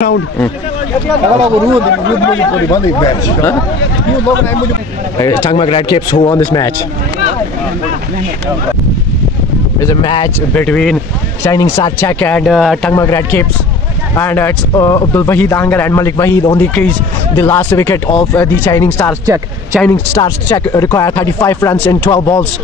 round. Tangmak Redcaps who won this match. There's a match between Shining Star Czech and Tangmak Redcaps, and it's Abdul Wahid Angar and Malik Wahid on the crease. The last wicket of the Shining Stars Czech. Shining Stars Czech required 35 runs in 12 balls,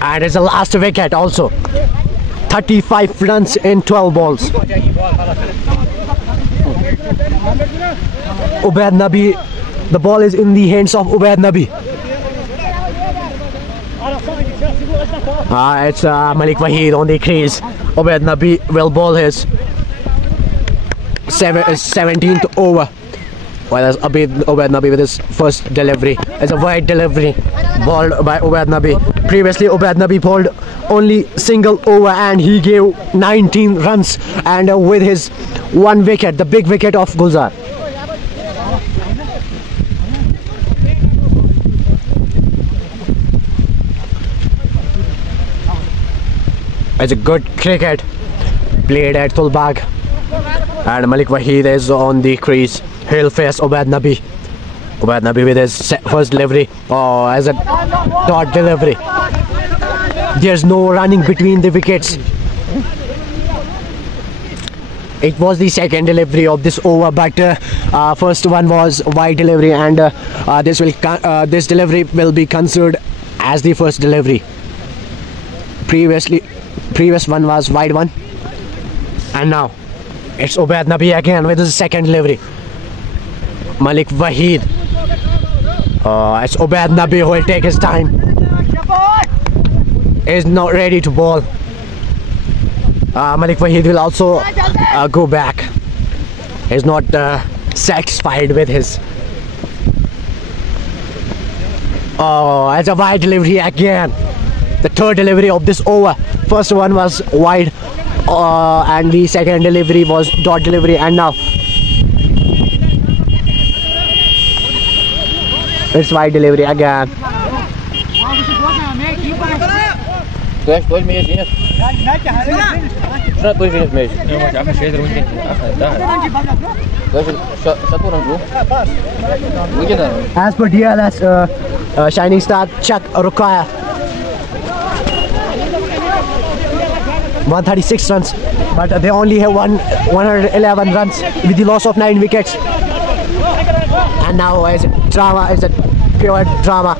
and it's the last wicket also. 35 runs in 12 balls. Ubaid Nabi, the ball is in the hands of Ubaid Nabi. It's Malik Wahid on the crease. Ubaid Nabi will bowl his 17th over. Well, Ubaid Nabi with his first delivery. It's a wide delivery bowled by Ubaid Nabi. Previously, Ubaid Nabi bowled only single over and he gave 19 runs, and with his one wicket, the big wicket of Gulzar. It's a good cricket played at Tulbagh, and Malik Wahid is on the crease. He'll face Ubaid Nabi. Ubaid Nabi with his first delivery. Oh, as a dot delivery. There's no running between the wickets. It was the second delivery of this over, but first one was wide delivery, and this delivery will be considered as the first delivery. Previous one was wide one, and now it's Ubaid Nabi again with his second delivery. Malik Wahid. It's Ubaid Nabi who will take his time. Is not ready to bowl. Malik Wahid will also go back. He's not satisfied with his. It's a wide delivery again. The third delivery of this over. First one was wide, and the second delivery was dot delivery, and now it's wide delivery again. As per DLS, Shining Star Czech require 136 runs, but they only have 111 runs with the loss of 9 wickets. And now is drama, is a pure drama.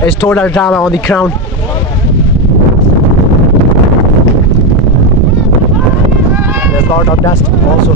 It's total drama on the ground. There's a lot of dust also.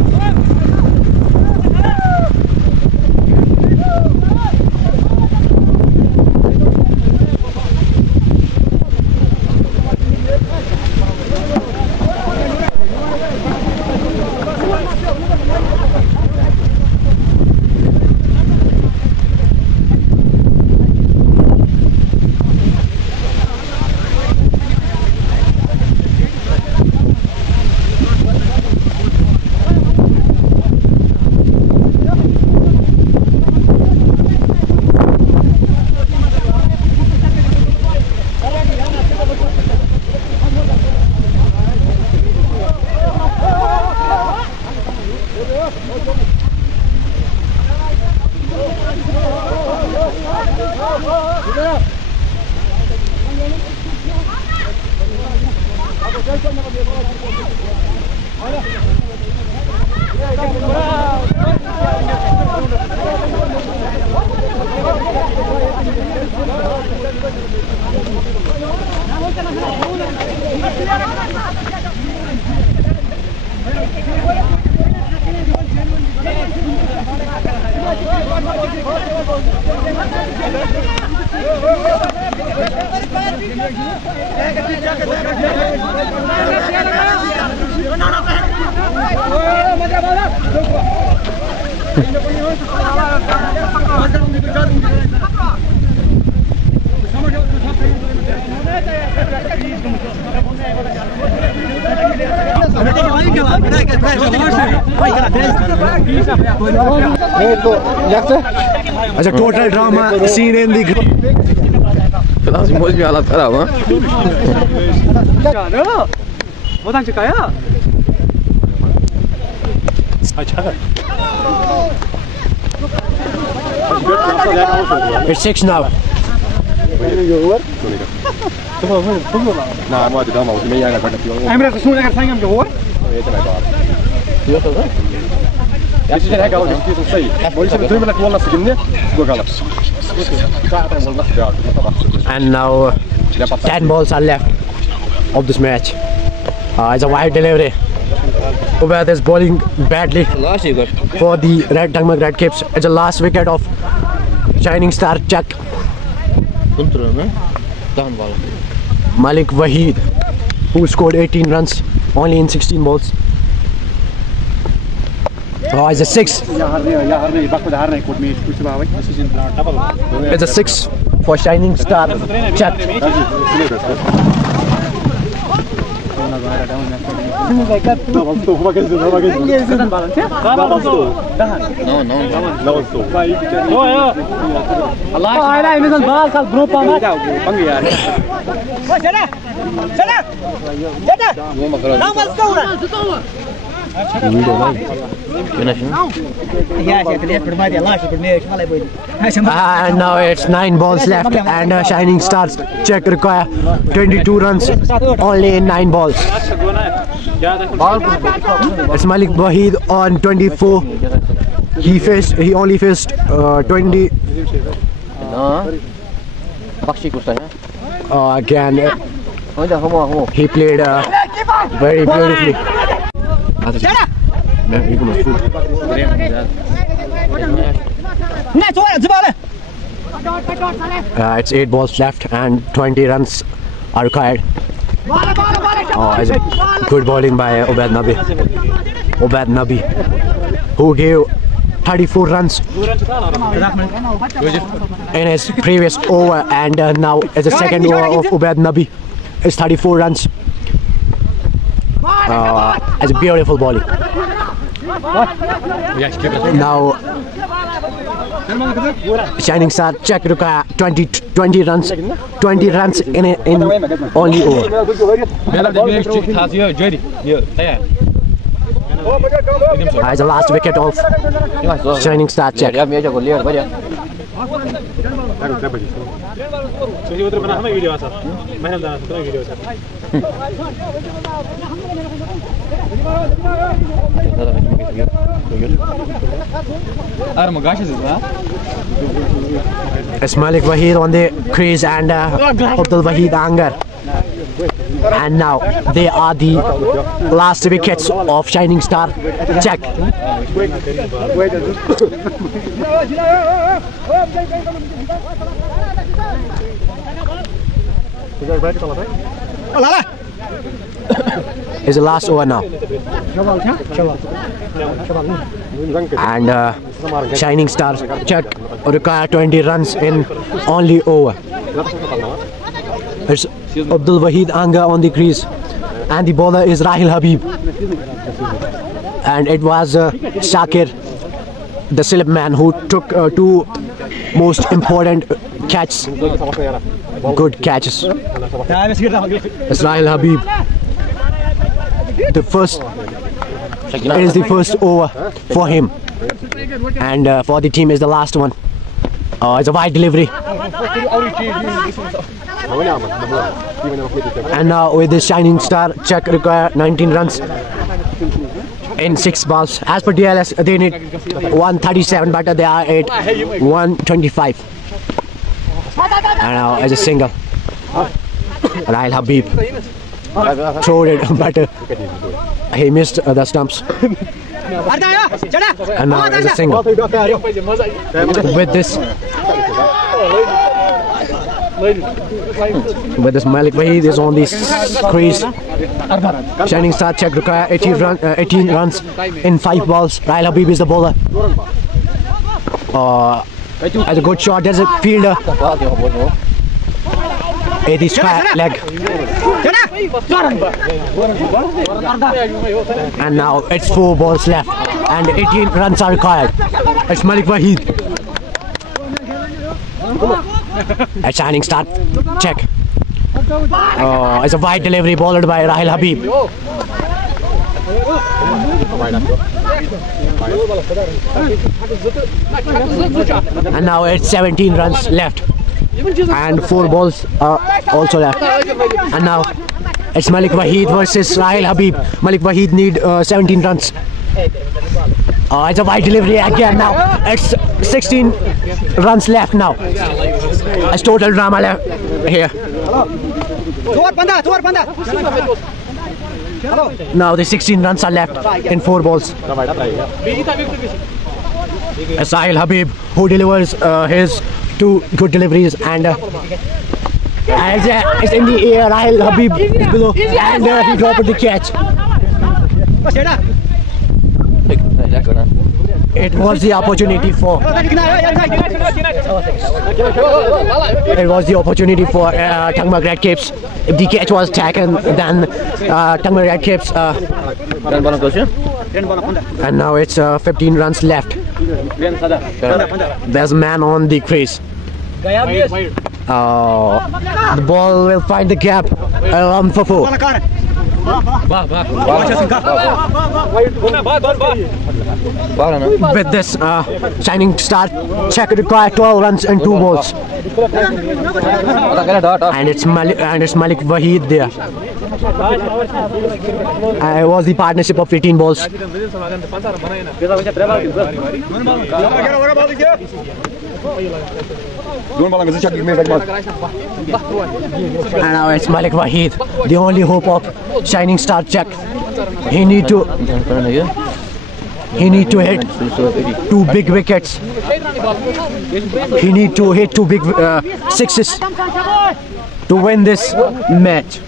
अच्छा total drama seen in दी लाजिम मुझे भी हालत खराब है वो तांग चुका है It's 6 now. And now 10 balls are left of this match. It's a wide delivery. Ubaid is bowling badly for the Red Dangmak Red Caps. It's the last wicket of Shining Star Check. Malik Wahid, who scored 18 runs only in 16 balls. Oh, it's a 6. It's a 6 for Shining Star Check. And now it's 9 balls left, and Shining Stars Check require 22 runs only in 9 balls. It's Malik Wahid on 24. He only faced 20. Again, he played very beautifully. It's 8 balls left and 20 runs are required. It's good bowling by Ubaid Nabi, who gave 34 runs in his previous over, and now it's the second over of Ubaid Nabi. It's 34 runs. It's a beautiful bowling. Now Shining Star Check require 20 runs in only over. As the last wicket of Shining Star Check. It's Malik Wahid on the crease and Abdul Wahid Angar. And now they are the last wickets of Shining Star Check. It's the last over now. And Shining Star Check require 20 runs in only over. It's Abdul Wahid Anga on the crease, and the bowler is Rahil Habib. And it was Shakir, the slip man, who took 2 most important catches, good catches. It's Rahil Habib. It is the first over for him, and for the team is the last one. It's a wide delivery. And now with this Shining Star Check require 19 runs in 6 balls. As per DLS, they need 137, but they are at 125. And now as a single, Rahil Habib throwed it, but he missed the stumps. And now as a single. With this Malik Wahid is on the crease. Shining Star Check require 18 runs in 5 balls. Rahil Habib is the bowler. As a good shot, there's a fielder. It is square leg. And now it's 4 balls left and 18 runs are required. It's Malik Wahid. A Shining Star Check. It's a wide delivery bowled by Rahil Habib. And now it's 17 runs left. And 4 balls are also left. And now it's Malik Waheed versus Rahil Habib. Malik Waheed need 17 runs. It's a wide delivery again now. It's 16 runs left now. It's total drama left here. Now the 16 runs are left in 4 balls. It's Rahil Habib who delivers his 2 good deliveries, and it's in the air. Rahil Habib is below, and he dropped the catch. It was the opportunity for Tangmar Redcaps. If the catch was taken, then Tangmar Redcaps. And now it's 15 runs left. There's a man on the crease. The ball will find the gap around for 4. With this shining star check required 12 runs and 2 balls. And it's Malik Waheed there. It was the partnership of 18 balls. And now it's Malik Waheed, the only hope of shining star check. He need to hit 2 big wickets. He need to hit 2 big sixes to win this match.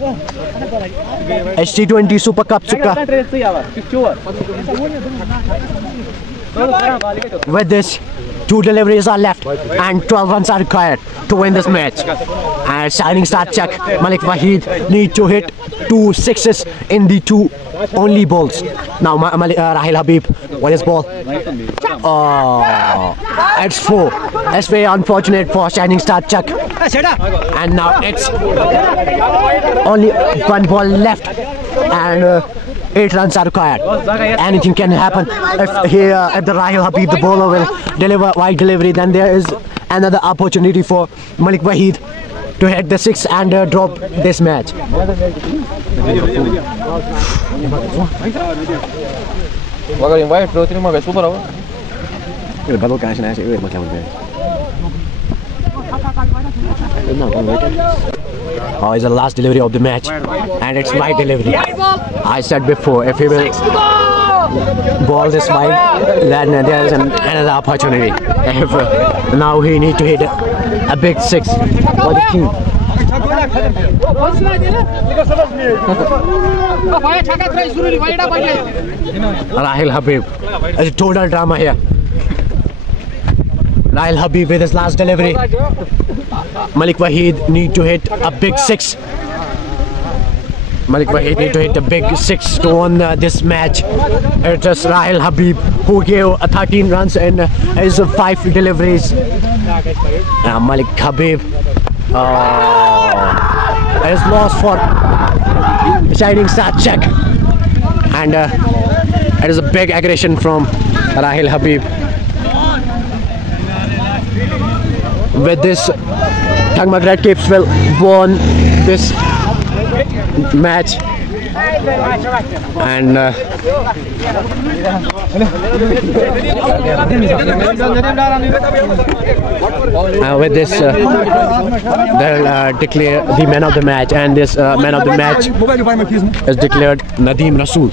T20 Super Cup Suka. With this, 2 deliveries are left and 12 runs are required to win this match. And shining star check, Malik Waheed need to hit 2 sixes in the 2 only balls. Now Rahil Habib with his ball. It's 4. That's very unfortunate for shining star check. And now it's only 1 ball left and 8 runs are required. Anything can happen. If the Rahil Habib, the bowler, will deliver wide delivery, then there is another opportunity for Malik Waheed to hit the 6 and drop this match. It's the last delivery of the match, and it's wide delivery. I said before, if he will ball this wide, then there is another opportunity. Now he need to hit a big 6 for the team. Rahil Habib, it's a total drama here. Rahil Habib with his last delivery. Malik Waheed need to hit a big 6. Malik Waheed need to hit a big 6 to win this match. It is Rahil Habib who gave 13 runs in his 5 deliveries. Malik Habib is lost for shining star check, and it is a big aggression from Rahil Habib. With this, Tangmar Redcaps will won this match, and with this they'll declare the man of the match, and this man of the match is declared Nadeem Rasool.